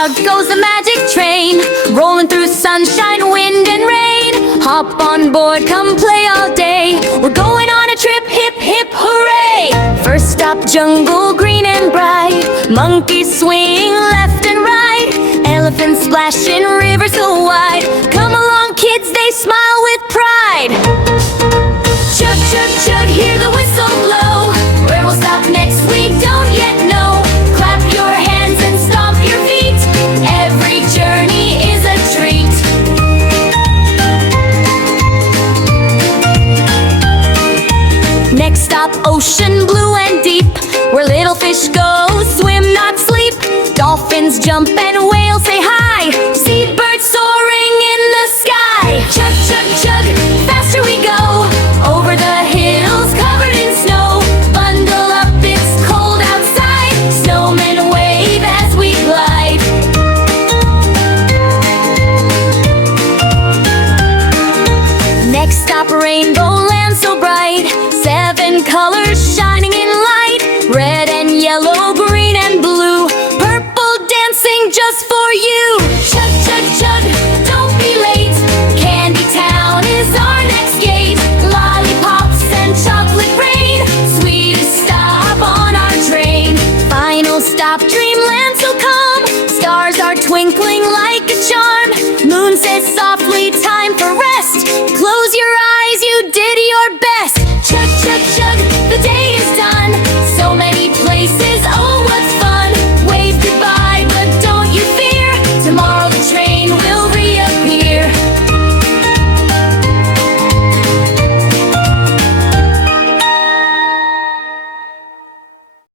chug goes the magic train, rolling through sunshine, wind and rain. Hop on board, come play all day. We're going on a trip, hip hip hooray! First stop, jungle green and bright. Monkeys swinging left and right. Elephants splashing, river so wide. Come along kids, they smile with pride. Chug chug chug, hear the whistle blow. Where we'll stop next we don't yet know. Clap your hands and stomp your feet. Every journey is a treat. Next stop, ocean blue and deep, where little fish go swim, not sleep. Dolphins jump and whales say hi.